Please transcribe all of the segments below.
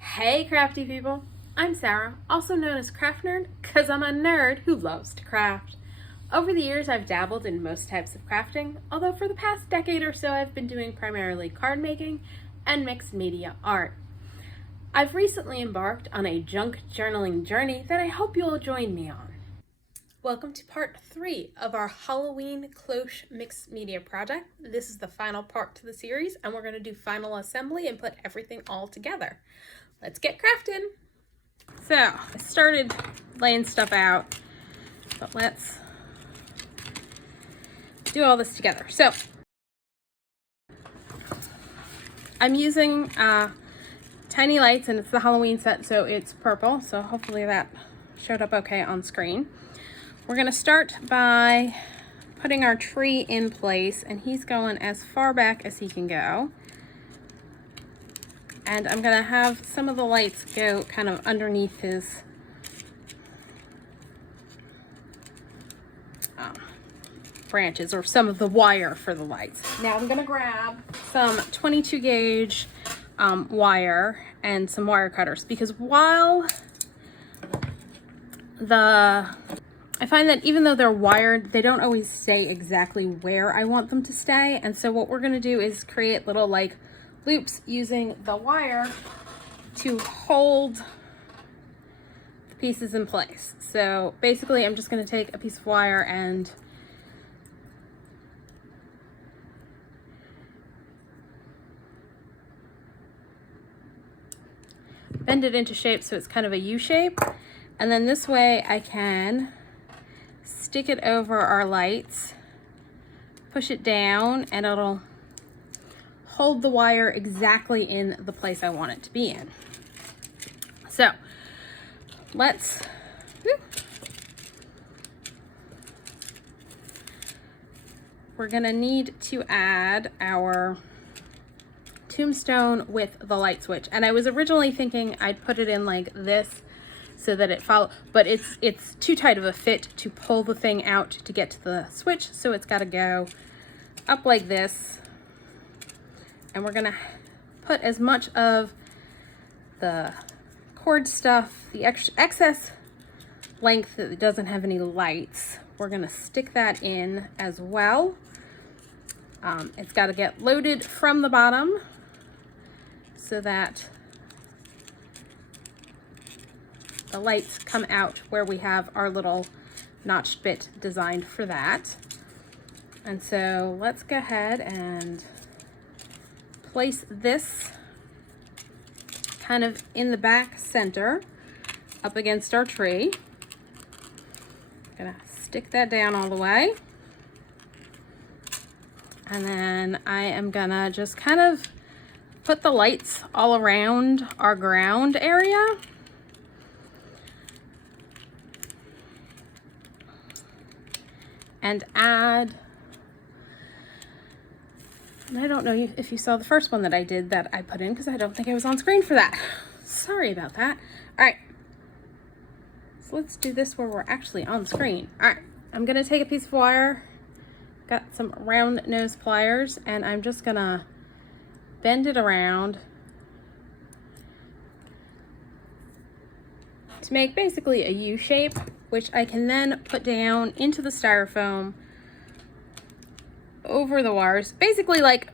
Hey crafty people, I'm Sarah, also known as Craft Nerd, because I'm a nerd who loves to craft. Over the years I've dabbled in most types of crafting, although for the past decade or so I've been doing primarily card making and mixed media art. I've recently embarked on a junk journaling journey that I hope you'll join me on. Welcome to part 3 of our Halloween Cloche mixed media project. This is the final part to the series and we're going to do final assembly and put everything all together. Let's get crafting. So I started laying stuff out, but let's do all this together. So I'm using tiny lights and it's the Halloween set, so it's purple. So hopefully that showed up okay on screen. We're gonna start by putting our tree in place, and he's going as far back as he can go. And I'm gonna have some of the lights go kind of underneath his branches, or some of the wire for the lights. Now I'm gonna grab some 22 gauge wire and some wire cutters, because I find that even though they're wired, they don't always stay exactly where I want them to stay. And so what we're gonna do is create little like loops using the wire to hold the pieces in place. So basically I'm just gonna take a piece of wire and bend it into shape so it's kind of a U shape. And then this way I can stick it over our lights, push it down, and it'll hold the wire exactly in the place I want it to be in. So we're gonna need to add our tombstone with the light switch. And I was originally thinking I'd put it in like this so that it follows, but it's too tight of a fit to pull the thing out to get to the switch, so it's got to go up like this. And we're gonna put as much of the cord stuff, the excess length that doesn't have any lights, we're gonna stick that in as well. It's got to get loaded from the bottom so that the lights come out where we have our little notched bit designed for that. And so let's go ahead and place this kind of in the back center up against our tree. I'm gonna stick that down all the way. And then I am gonna just kind of put the lights all around our ground area. And add, and I don't know if you saw the first one that I did that I put in, because I don't think I was on screen for that. Sorry about that. All right, so let's do this where we're actually on screen. All right, I'm gonna take a piece of wire, got some round nose pliers, and I'm just gonna bend it around to make basically a U shape, which I can then put down into the styrofoam over the wires, basically like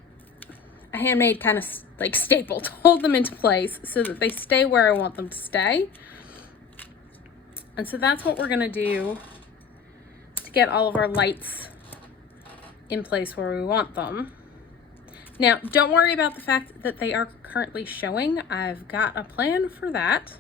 a handmade kind of like staple to hold them into place so that they stay where I want them to stay. And so that's what we're gonna do to get all of our lights in place where we want them. Now, don't worry about the fact that they are currently showing. I've got a plan for that.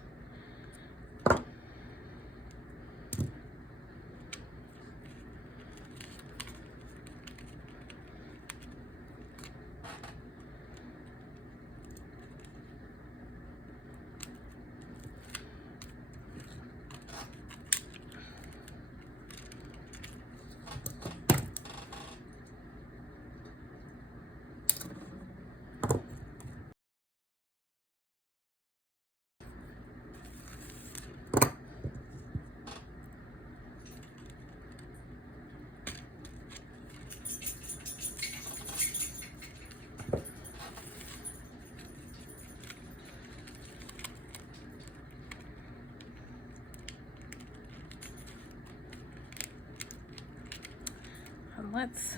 let's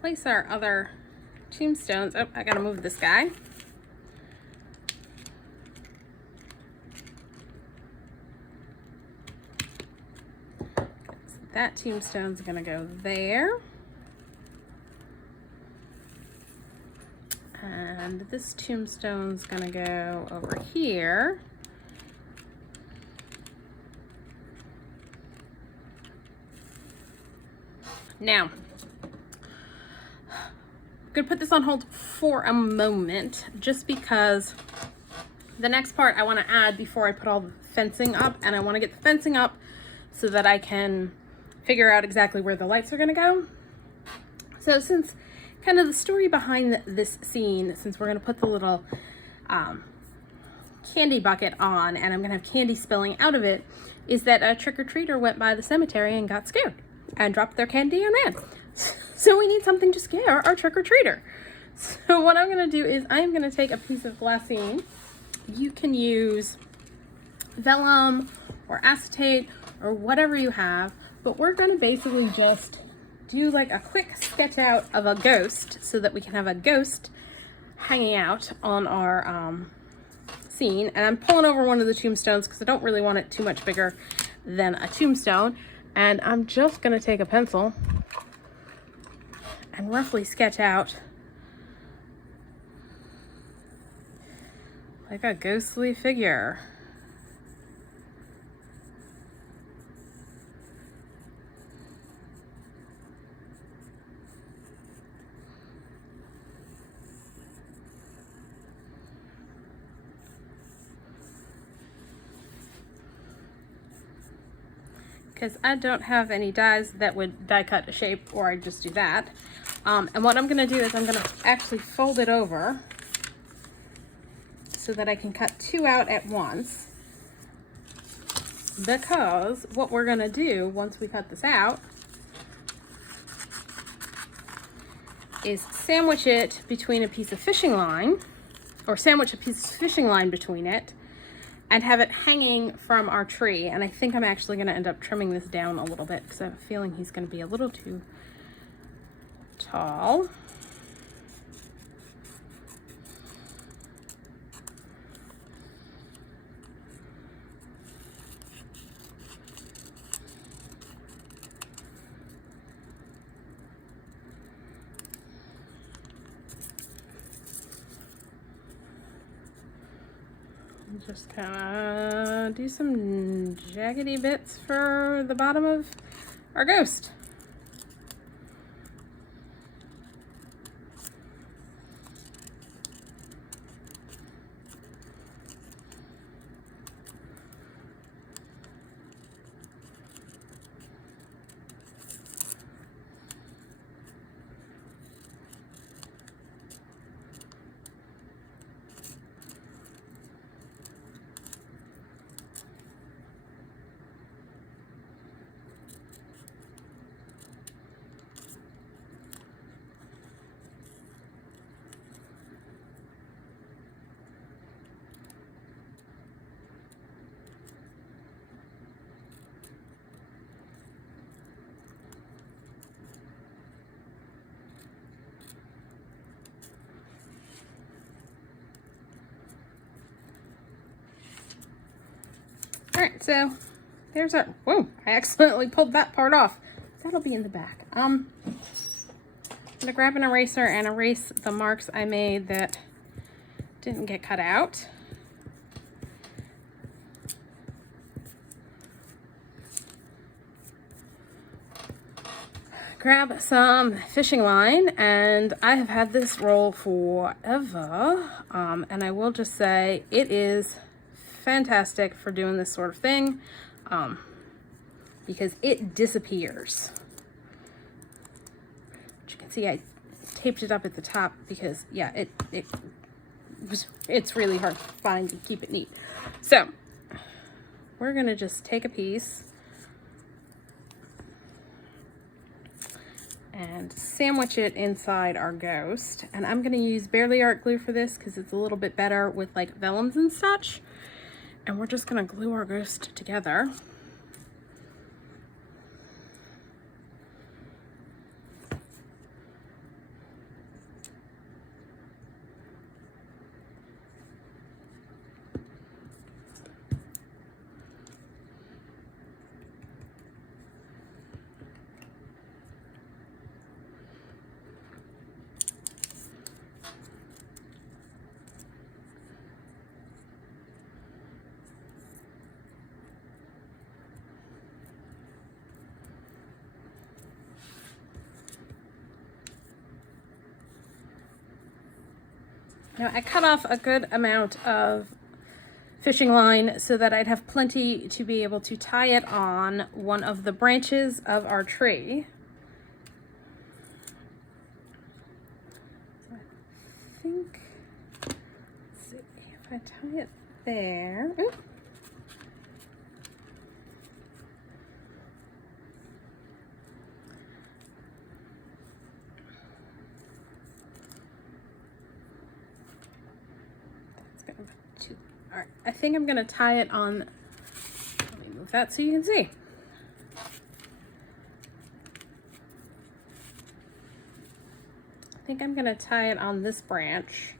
place our other tombstones. Oh, I gotta move this guy. So that tombstone's gonna go there. And this tombstone's gonna go over here. Now, I'm gonna put this on hold for a moment, just because the next part I wanna add before I put all the fencing up, and I wanna get the fencing up so that I can figure out exactly where the lights are gonna go. So since kind of the story behind this scene, since we're gonna put the little candy bucket on and I'm gonna have candy spilling out of it, is that a trick-or-treater went by the cemetery and got scared and dropped their candy and ran. So we need something to scare our trick-or-treater. So what I'm gonna do is I'm gonna take a piece of glassine. You can use vellum or acetate or whatever you have, but we're gonna basically just do like a quick sketch out of a ghost so that we can have a ghost hanging out on our scene. And I'm pulling over one of the tombstones because I don't really want it too much bigger than a tombstone. And I'm just gonna take a pencil and roughly sketch out like a ghostly figure. Because I don't have any dies that would die cut a shape, or I just do that. And what I'm gonna do is I'm gonna actually fold it over so that I can cut two out at once. Because what we're gonna do once we cut this out is sandwich it between a piece of fishing line, or sandwich a piece of fishing line between it, and have it hanging from our tree. And I think I'm actually gonna end up trimming this down a little bit because I have a feeling he's gonna be a little too tall. Just kind of do some jaggedy bits for the bottom of our ghost. All right, so there's our, whoa, I accidentally pulled that part off. That'll be in the back. I'm gonna grab an eraser and erase the marks I made that didn't get cut out. Grab some fishing line, and I have had this roll forever, and I will just say it is fantastic for doing this sort of thing, because it disappears. But you can see I taped it up at the top because yeah, it's really hard to find and keep it neat. So we're gonna just take a piece and sandwich it inside our ghost. And I'm gonna use Barely Art glue for this because it's a little bit better with like vellums and such. And we're just gonna glue our ghost together. Now I cut off a good amount of fishing line so that I'd have plenty to be able to tie it on one of the branches of our tree. So I think, let's see, if I tie it there. Ooh. All right, I think I'm gonna tie it on, let me move that so you can see. I think I'm gonna tie it on this branch.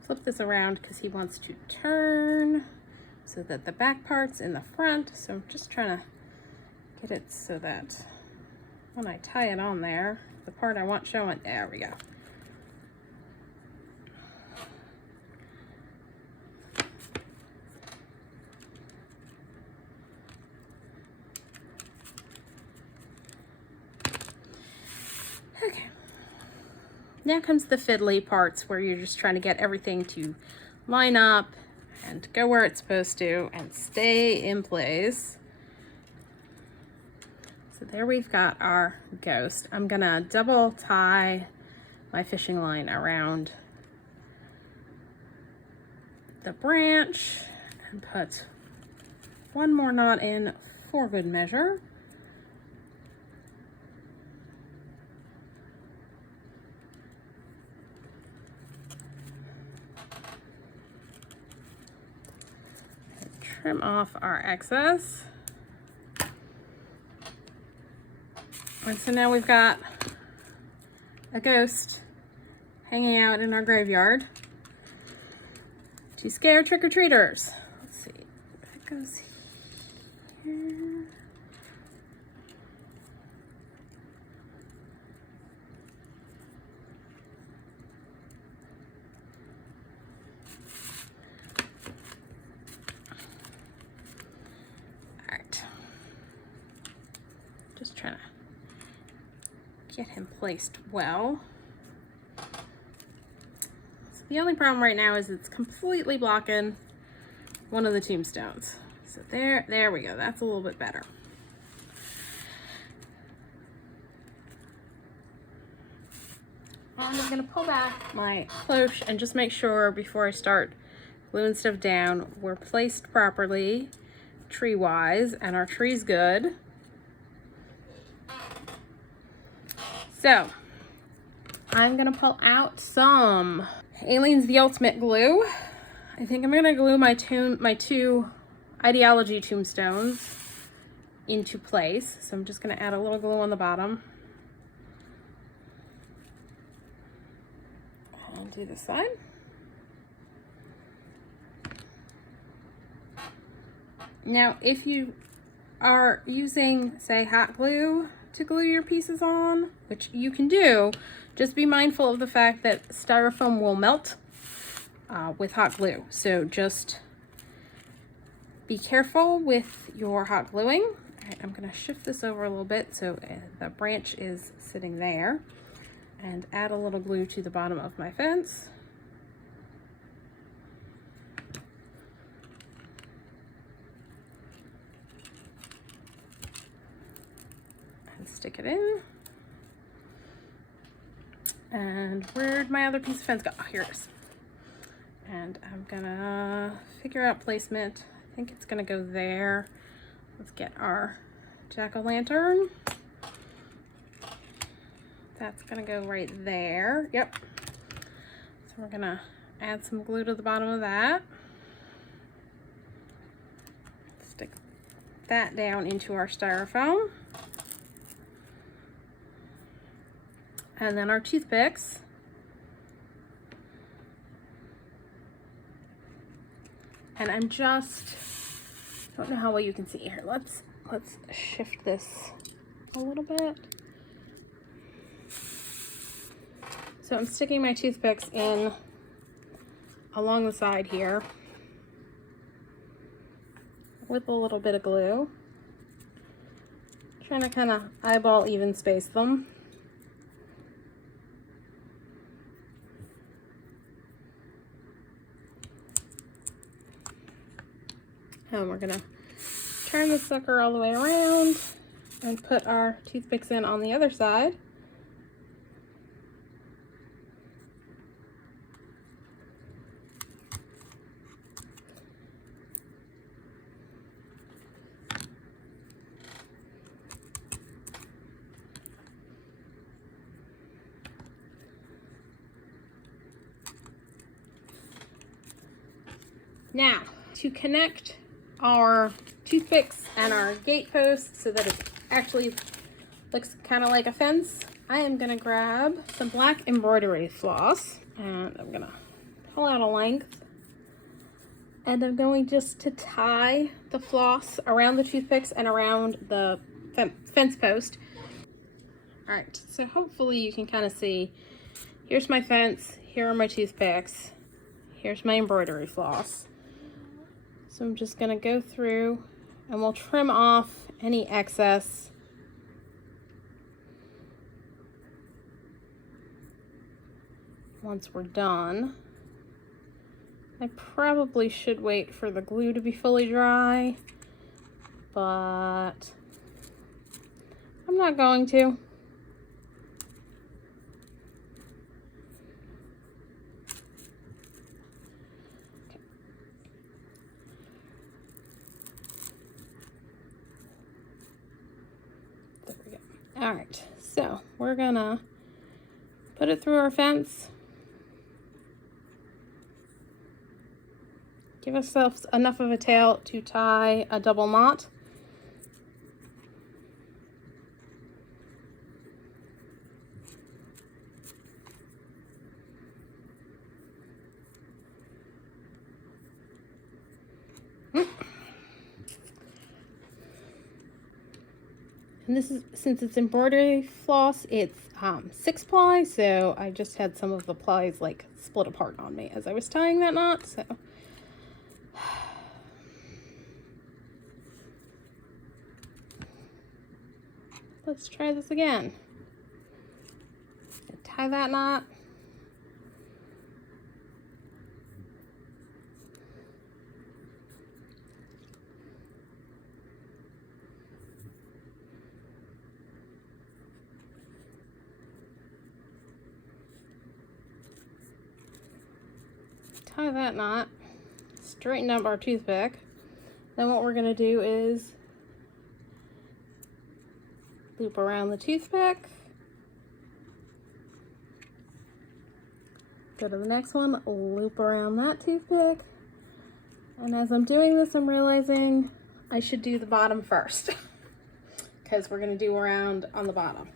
Flip this around because he wants to turn so that the back part's in the front. So I'm just trying to get it so that when I tie it on there, the part I want showing, there we go. Okay. Now comes the fiddly parts where you're just trying to get everything to line up and go where it's supposed to and stay in place. So there we've got our ghost. I'm gonna double tie my fishing line around the branch and put one more knot in for good measure. And trim off our excess. And so now we've got a ghost hanging out in our graveyard to scare trick-or-treaters. Let's see, that goes here. All right, just trying to get him placed well. So the only problem right now is it's completely blocking one of the tombstones. So there we go. That's a little bit better. I'm gonna pull back my cloche and just make sure before I start gluing stuff down, we're placed properly tree-wise and our tree's good. So I'm gonna pull out some Aleene's The Ultimate Glue. I think I'm gonna glue my two Idea-ology tombstones into place. So I'm just gonna add a little glue on the bottom. And do this side. Now, if you are using, say, hot glue to glue your pieces on, which you can do, just be mindful of the fact that styrofoam will melt with hot glue. So just be careful with your hot gluing. All right, I'm gonna shift this over a little bit so the branch is sitting there, and add a little glue to the bottom of my fence. And stick it in. And where'd my other piece of fence go? Oh, here it is. And I'm gonna figure out placement. I think it's gonna go there. Let's get our jack-o'-lantern. That's gonna go right there. Yep. So we're gonna add some glue to the bottom of that. Stick that down into our styrofoam. And then our toothpicks. And I'm just, I don't know how well you can see here. Let's shift this a little bit. So I'm sticking my toothpicks in along the side here. with a little bit of glue. Trying to kind of eyeball even space them. And we're gonna turn the sucker all the way around and put our toothpicks in on the other side. Now, to connect our toothpicks and our gate posts so that it actually looks kind of like a fence, I am going to grab some black embroidery floss, and I'm going to pull out a length, and I'm going just to tie the floss around the toothpicks and around the fence post. All right, so hopefully you can kind of see, here's my fence, here are my toothpicks, here's my embroidery floss. So I'm just gonna go through and we'll trim off any excess. Once we're done. I probably should wait for the glue to be fully dry, but I'm not going to. All right, so we're gonna put it through our fence. Give ourselves enough of a tail to tie a double knot. And this is, since it's embroidery floss, it's 6 ply, so I just had some of the plies like split apart on me as I was tying that knot, so. Let's try this again. Tie that knot. Tie that knot, straighten up our toothpick. Then what we're gonna do is loop around the toothpick, go to the next one, loop around that toothpick, and as I'm doing this, I'm realizing I should do the bottom first because we're gonna do around on the bottom.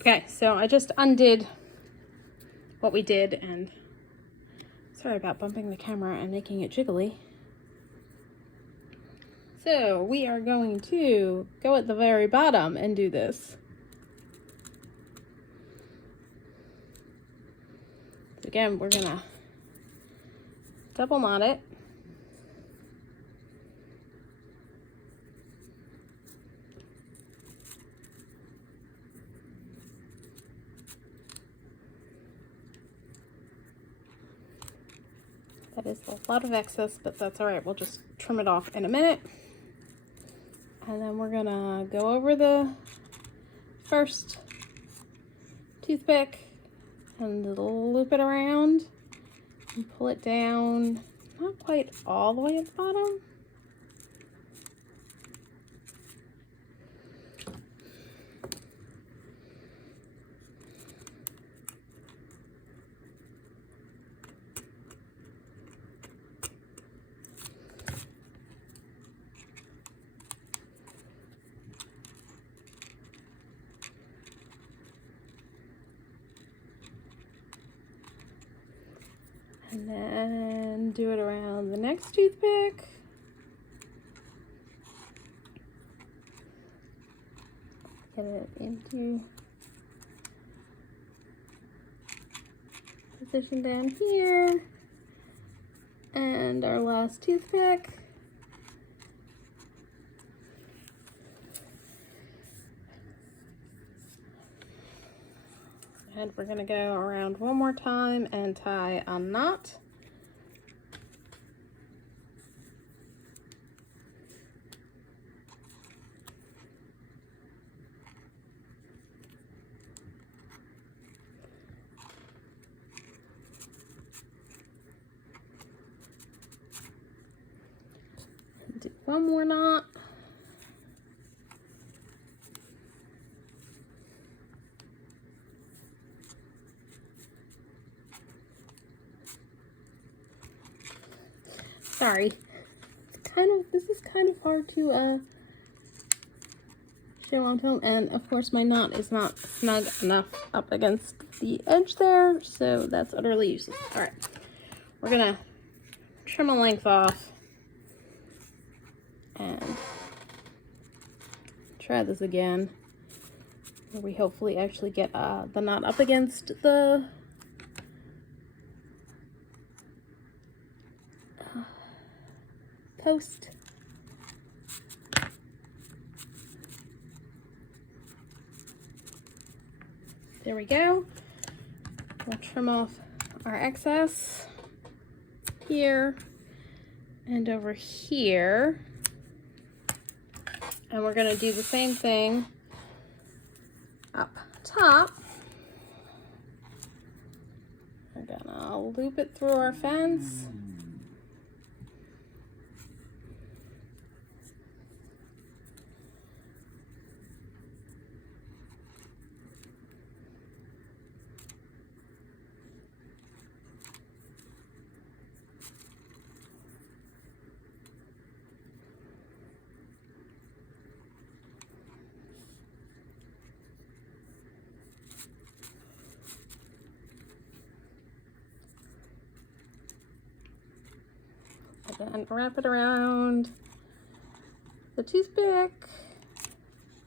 Okay, so I just undid what we did, and sorry about bumping the camera and making it jiggly. So we are going to go at the very bottom and do this. Again, we're gonna double knot it. That is a lot of excess, but that's all right. We'll just trim it off in a minute. And then we're gonna go over the first toothpick and loop it around and pull it down, not quite all the way at the bottom. And then do it around the next toothpick. get it into position down here, and our last toothpick. And we're going to go around one more time and tie a knot. Do one more knot. Sorry, this is kind of hard to show on film, and of course my knot is not snug enough up against the edge there, so that's utterly useless. All right, we're gonna trim a length off and try this again, where we hopefully actually get the knot up against the post. There we go. We'll trim off our excess here and over here. And we're going to do the same thing up top. We're going to loop it through our fence. And wrap it around the toothpick.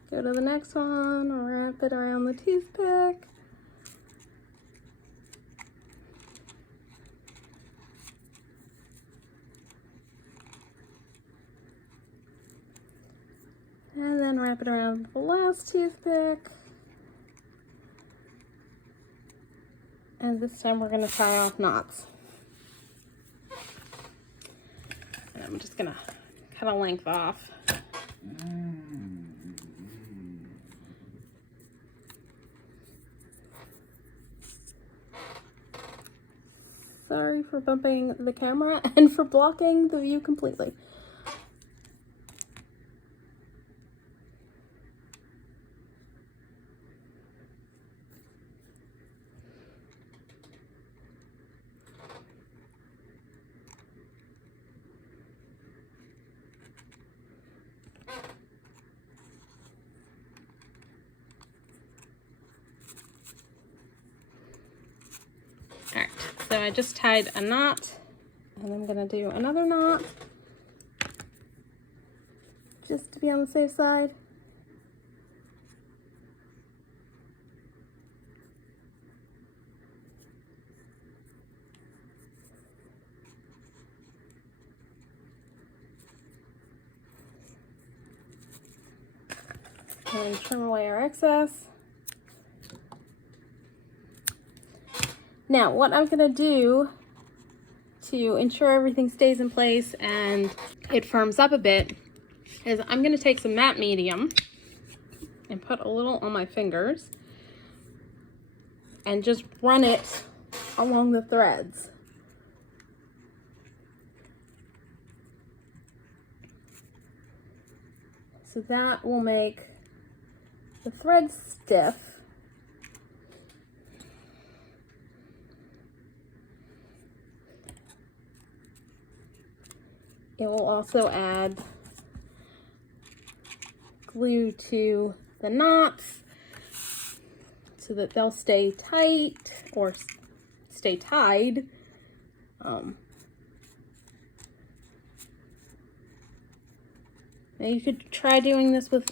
Go to the next one, wrap it around the toothpick. And then wrap it around the last toothpick. And this time we're going to tie off knots. I'm just gonna cut a length off. Sorry for bumping the camera and for blocking the view completely. Alright, so I just tied a knot, and I'm going to do another knot, just to be on the safe side. And trim away our excess. Now, what I'm going to do to ensure everything stays in place and it firms up a bit is I'm going to take some matte medium and put a little on my fingers and just run it along the threads. So that will make the threads stiff. It will also add glue to the knots so that they'll stay tight or stay tied. Now you could try doing this with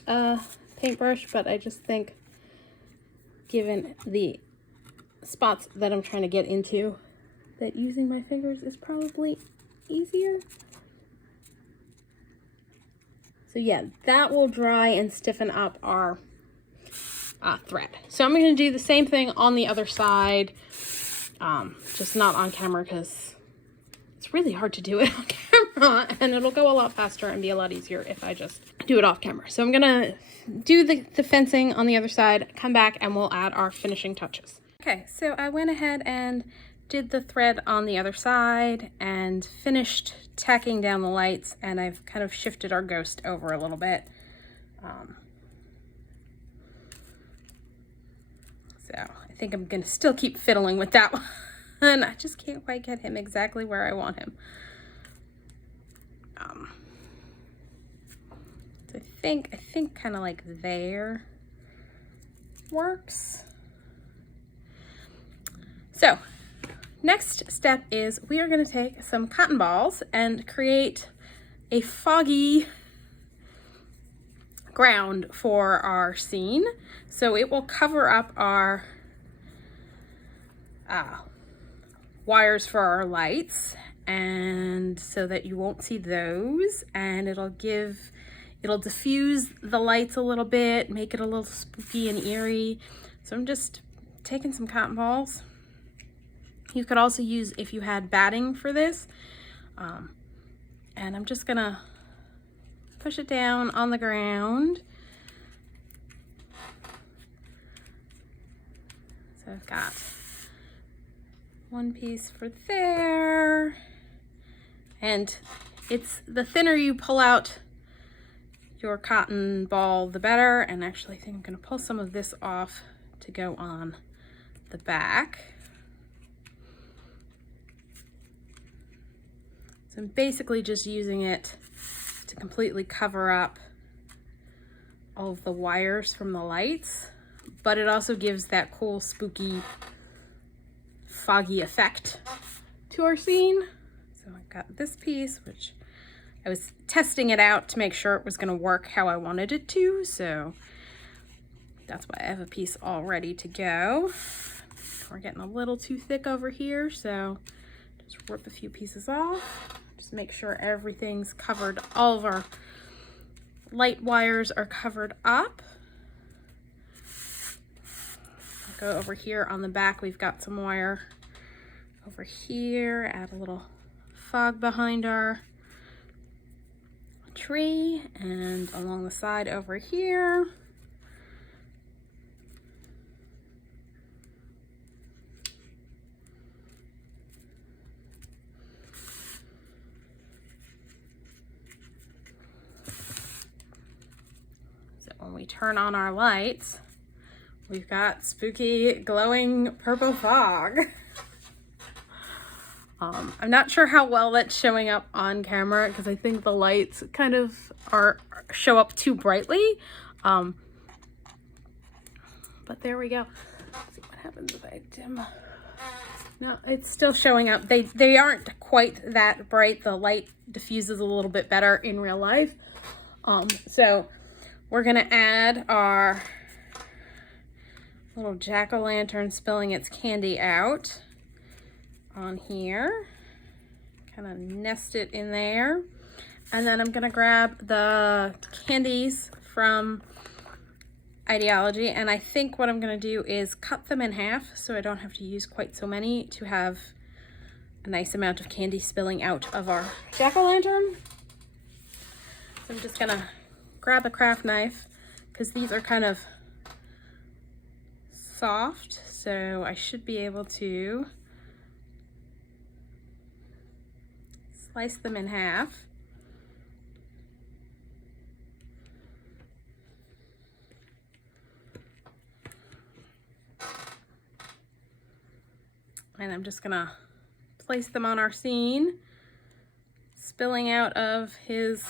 paintbrush, but I just think given the spots that I'm trying to get into, that using my fingers is probably easier. So yeah, that will dry and stiffen up our thread. So I'm going to do the same thing on the other side, just not on camera because it's really hard to do it on camera, and it'll go a lot faster and be a lot easier if I just do it off camera. So I'm going to do the fencing on the other side, come back, and we'll add our finishing touches. Okay, so I went ahead and did the thread on the other side and finished tacking down the lights, and I've kind of shifted our ghost over a little bit. So I think I'm gonna still keep fiddling with that one. I just can't quite get him exactly where I want him. So I think kind of like there works. So next step is we are going to take some cotton balls and create a foggy ground for our scene. So it will cover up our wires for our lights, and so that you won't see those, and it'll diffuse the lights a little bit, make it a little spooky and eerie. So I'm just taking some cotton balls. You could also use, if you had batting for this, and I'm just gonna push it down on the ground. So I've got one piece for there, and it's the thinner you pull out your cotton ball, the better. And actually I think I'm gonna pull some of this off to go on the back. So I'm basically just using it to completely cover up all of the wires from the lights, but it also gives that cool, spooky, foggy effect to our scene. So I've got this piece, which I was testing it out to make sure it was gonna work how I wanted it to, so that's why I have a piece all ready to go. We're getting a little too thick over here, so just rip a few pieces off. Just make sure everything's covered. All of our light wires are covered up. I'll go over here on the back. We've got some wire over here. Add a little fog behind our tree, and along the side over here. When we turn on our lights, we've got spooky glowing purple fog. I'm not sure how well that's showing up on camera because I think the lights kind of show up too brightly. But there we go. Let's see what happens if I dim. No, it's still showing up. They aren't quite that bright. The light diffuses a little bit better in real life. So we're gonna add our little jack-o'-lantern spilling its candy out on here. Kind of nest it in there. And then I'm gonna grab the candies from Idea-ology, and I think what I'm gonna do is cut them in half so I don't have to use quite so many to have a nice amount of candy spilling out of our jack-o'-lantern. So I'm just gonna grab a craft knife because these are kind of soft, so I should be able to slice them in half. And I'm just gonna place them on our scene, spilling out of his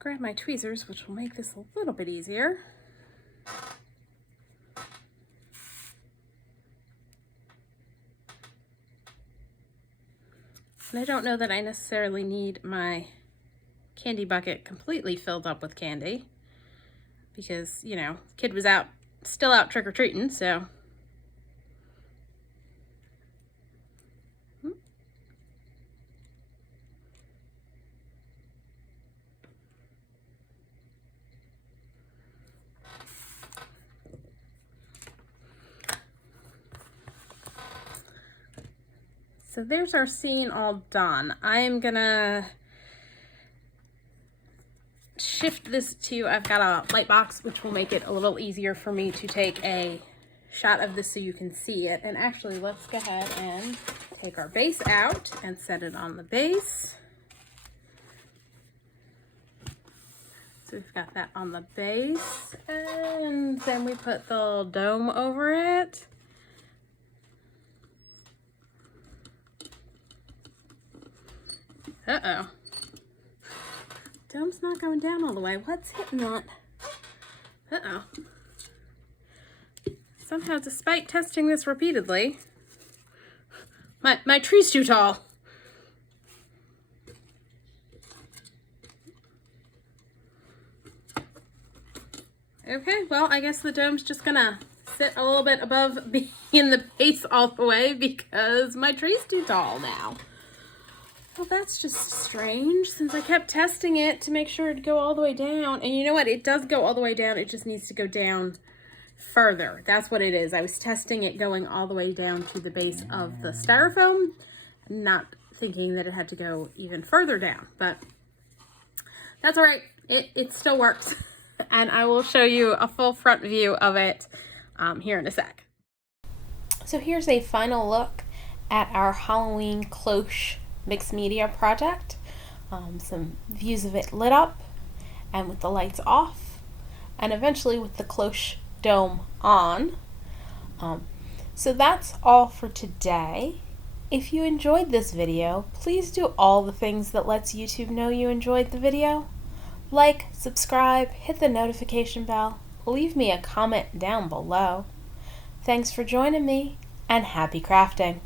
grab my tweezers, which will make this a little bit easier. And I don't know that I necessarily need my candy bucket completely filled up with candy because, you know, kid was still out trick-or-treating, so. So there's our scene all done. I am gonna shift this to, I've got a light box, which will make it a little easier for me to take a shot of this so you can see it. And actually, let's go ahead and take our base out and set it on the base. So we've got that on the base, and then we put the little dome over it. Uh-oh. Dome's not going down all the way. What's hitting that? Uh-oh. Somehow, despite testing this repeatedly, my tree's too tall. Okay, well, I guess the dome's just gonna sit a little bit above being the base all the way because my tree's too tall now. Well, that's just strange since I kept testing it to make sure it'd go all the way down. And you know what? It does go all the way down. It just needs to go down further. That's what it is. I was testing it going all the way down to the base of the styrofoam, not thinking that it had to go even further down. But that's all right. It still works. And I will show you a full front view of it here in a sec. So here's a final look at our Halloween cloche mixed media project. Some views of it lit up and with the lights off, and eventually with the cloche dome on. So that's all for today. If you enjoyed this video, please do all the things that lets YouTube know you enjoyed the video. Like, subscribe, hit the notification bell, leave me a comment down below. Thanks for joining me, and happy crafting!